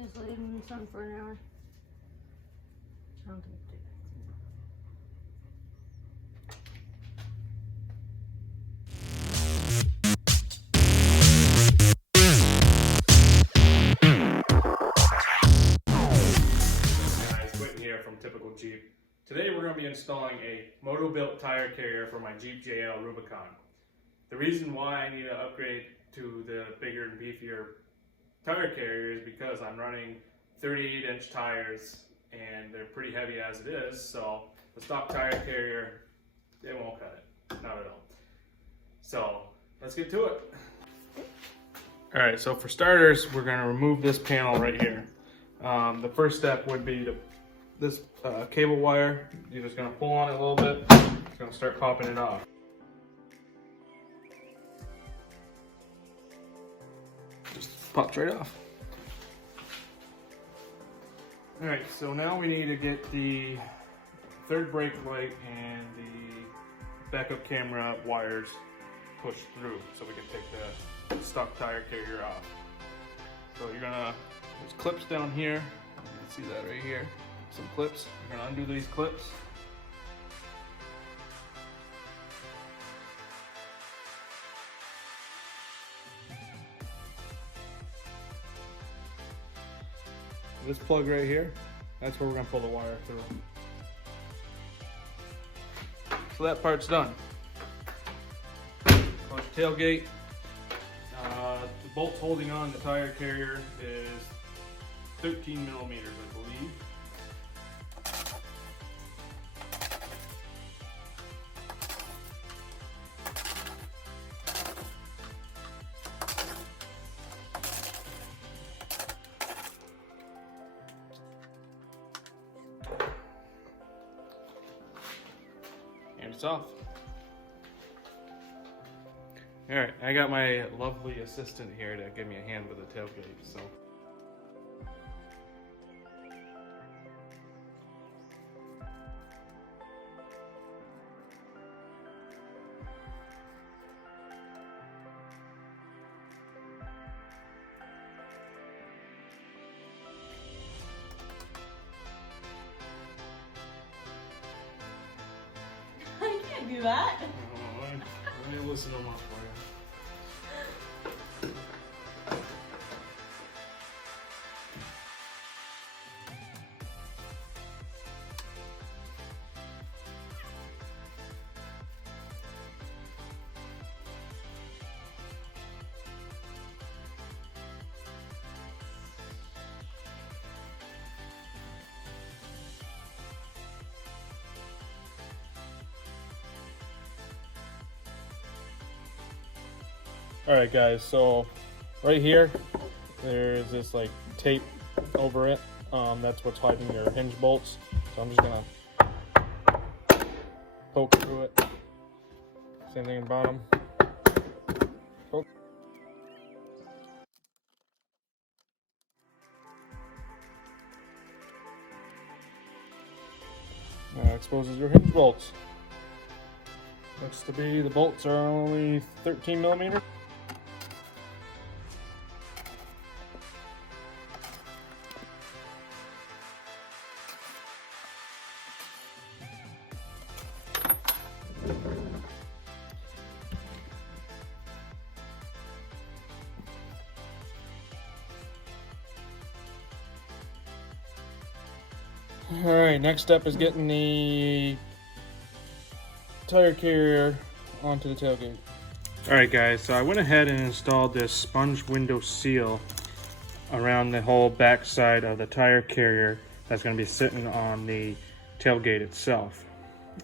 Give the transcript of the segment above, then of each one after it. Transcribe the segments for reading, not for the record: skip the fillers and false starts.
just leave them in the sun for an hour. I don't think it did. Guys, Quinton here from Typical Jeep. Today we're going to be installing a Motobilt tire carrier for my Jeep JLU Rubicon. The reason why I need to upgrade to the bigger and beefier tire carrier is because I'm running 38-inch tires and they're pretty heavy as it is, so the stock tire carrier, it won't cut it, not at all. So let's get to it. Alright, so for starters, we're going to remove this panel right here. The first step would be this cable wire. You're just going to pull on it a little bit, it's going to start popping it off. Just pops right off. Alright, so now we need to get the third brake light and the backup camera wires pushed through so we can take the stock tire carrier off. So you're gonna, there's clips down here, you can see that right here, some clips. You're gonna undo these clips. This plug right here, that's where we're gonna pull the wire through. So that part's done. Close the tailgate. The bolt holding on the tire carrier is 13 millimeters, I believe. And it's off. Alright, I got my lovely assistant here to give me a hand with the tailgate, so. I can't do that. Let me listen to my plan. Alright guys, so right here there's this like tape over it. That's what's hiding your hinge bolts. So I'm just gonna poke through it. Same thing in the bottom. Poke. That exposes your hinge bolts. Looks to be the bolts are only 13 millimeters. Alright, next step is getting the tire carrier onto the tailgate. Alright guys, so I went ahead and installed this sponge window seal around the whole back side of the tire carrier that's going to be sitting on the tailgate itself.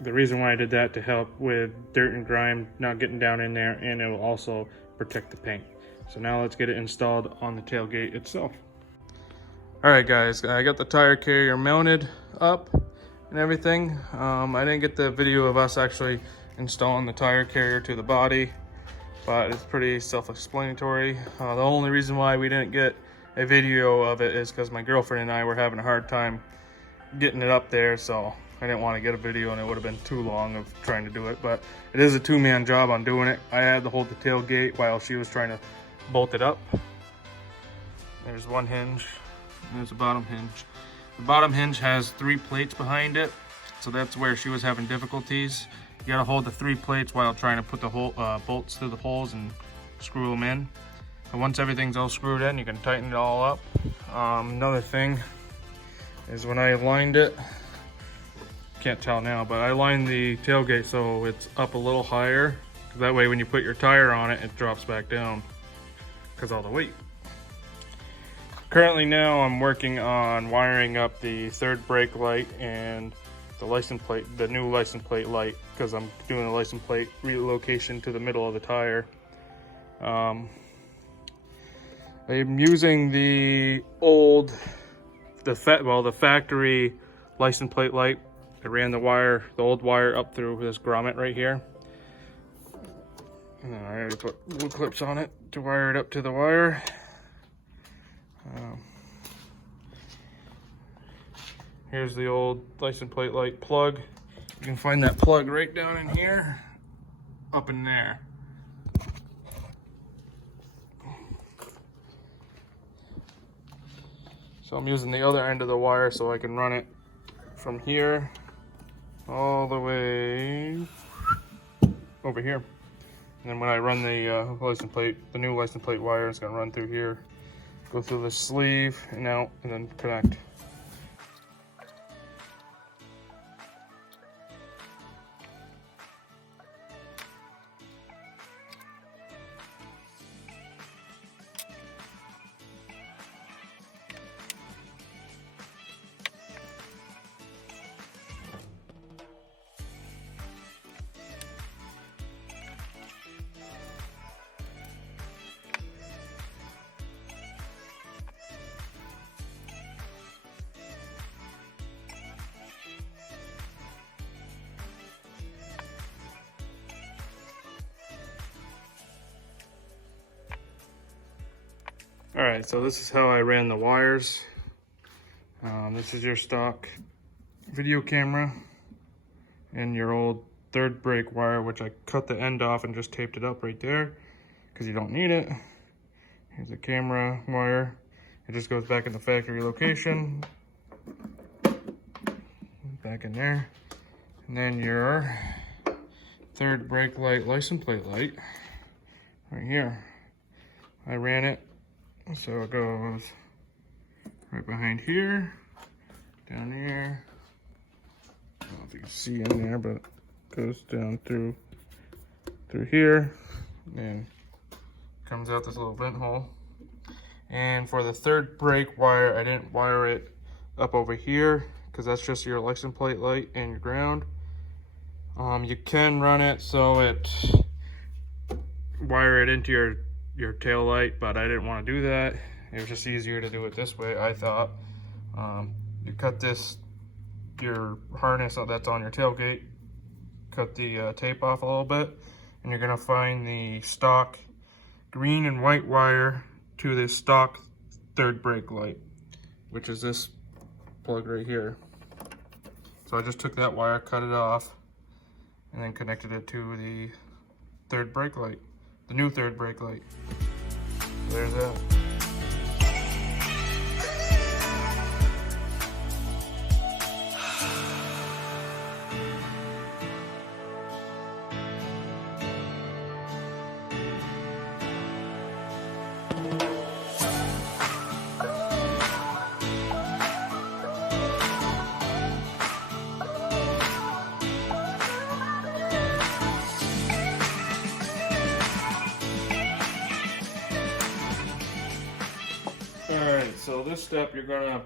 The reason why I did that to help with dirt and grime not getting down in there, and it will also protect the paint. So now let's get it installed on the tailgate itself. Alright guys, I got the tire carrier mounted up and everything. I didn't get the video of us actually installing the tire carrier to the body, but it's pretty self-explanatory. The only reason why we didn't get a video of it is because my girlfriend and I were having a hard time getting it up there, so I didn't want to get a video and it would have been too long of trying to do it. But it is a two-man job on doing it. I had to hold the tailgate while she was trying to bolt it up. There's one hinge, and there's the bottom hinge. The bottom hinge has 3 plates behind it, so that's where she was having difficulties. You gotta hold the 3 plates while trying to put the bolts through the holes and screw them in. And once everything's all screwed in, you can tighten it all up. Another thing is when I aligned it, can't tell now, but I aligned the tailgate so it's up a little higher. That way when you put your tire on it, it drops back down because all the weight. Currently now I'm working on wiring up the third brake light and the license plate, the new license plate light, because I'm doing the license plate relocation to the middle of the tire. I'm using the factory license plate light. I ran the old wire up through this grommet right here. And I already put blue clips on it to wire it up to the wire. Here's the old license plate light plug. You can find that plug right down in here, up in there. So I'm using the other end of the wire so I can run it from here all the way over here. And then when I run the license plate, the new license plate wire, it's gonna run through here, go through the sleeve and out, and then connect. Alright, so this is how I ran the wires. This is your stock video camera and your old third brake wire, which I cut the end off and just taped it up right there because you don't need it. Here's the camera wire. It just goes back in the factory location. Back in there. And then your third brake light license plate light right here. I ran it. So it goes right behind here, down here. I don't know if you can see in there, but it goes down through here, and comes out this little vent hole. And for the third brake wire, I didn't wire it up over here because that's just your license plate light and your ground. You can run it so wire it into your tail light, but I didn't want to do that. It was just easier to do it this way, I thought. You cut your harness that's on your tailgate, cut the tape off a little bit, and you're gonna find the stock green and white wire to the stock third brake light, which is this plug right here. So I just took that wire, cut it off, and then connected it to the third brake light. The new third brake light. There's that. Alright, so this step you're gonna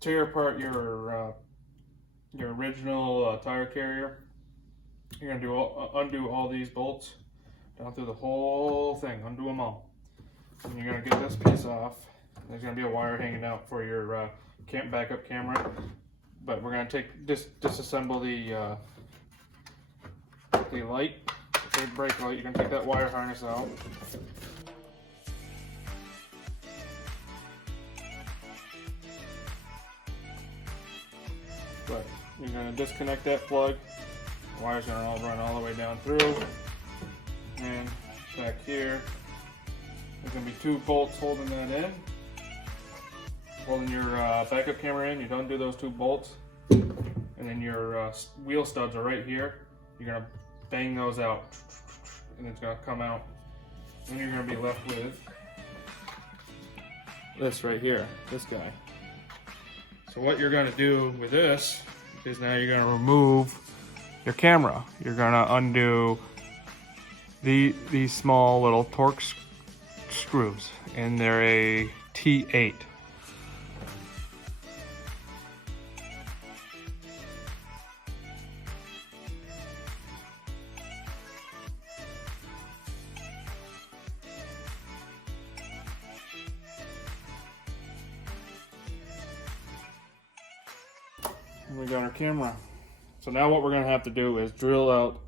tear apart your original tire carrier. You're gonna undo all these bolts down through the whole thing, undo them all. And you're gonna get this piece off. There's gonna be a wire hanging out for your backup camera, but we're gonna disassemble the light, the third brake light. You're gonna take that wire harness out. But you're going to disconnect that plug. The wire's going to all run all the way down through. And back here, there's going to be 2 bolts holding that in. holding your backup camera in, you undo those 2 bolts, and then your wheel studs are right here. You're gonna bang those out, and it's gonna come out. Then you're gonna be left with this right here, this guy. So what you're gonna do with this is now you're gonna remove your camera. You're gonna undo these small little torque screws, and they're a T8. And we got our camera. So now what we're gonna have to do is drill out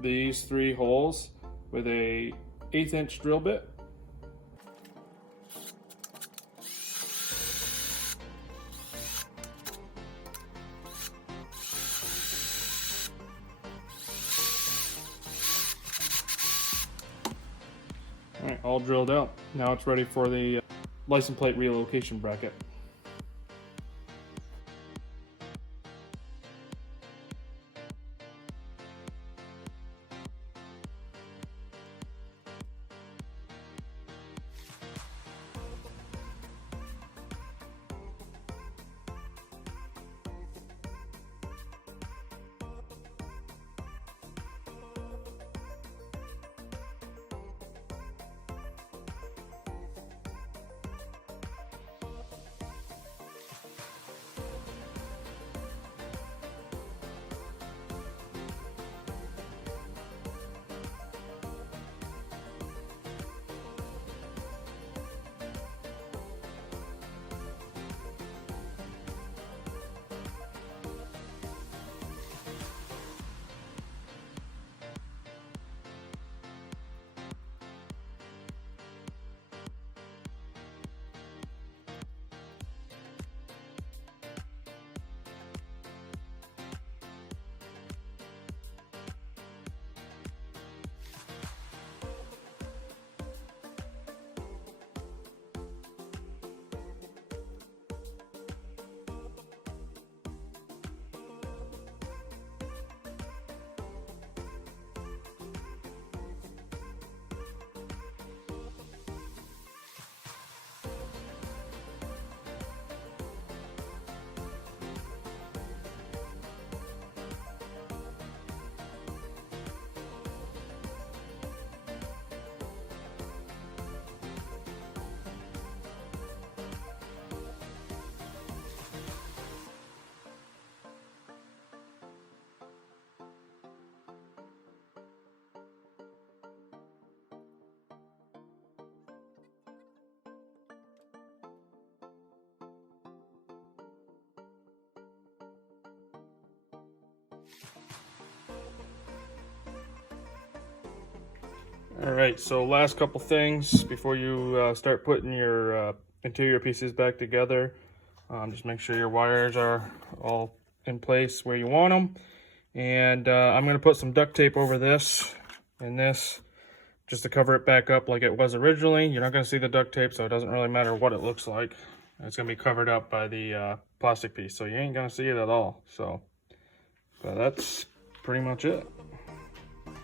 these 3 holes with a 1/8 inch drill bit. All right, all drilled out. Now it's ready for the license plate relocation bracket. All right, so last couple things before you start putting your interior pieces back together. Just make sure your wires are all in place where you want them. And I'm going to put some duct tape over this and this just to cover it back up like it was originally. You're not going to see the duct tape, so it doesn't really matter what it looks like. It's going to be covered up by the plastic piece, so you ain't going to see it at all. So, but that's pretty much it.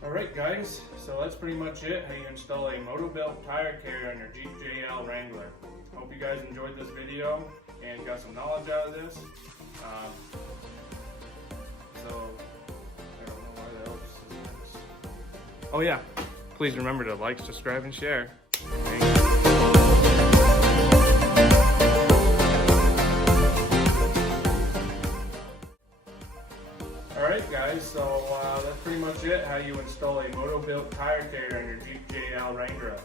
Alright guys, so that's pretty much it, how you install a Motobilt tire carrier on your Jeep JLU Wrangler. Hope you guys enjoyed this video and got some knowledge out of this. So, I don't know why the hell this is next. Oh yeah, please remember to like, subscribe, and share. Thank you. Alright guys, so that's pretty much it, how you install a Motobilt tire carrier on your Jeep JLU Wrangler.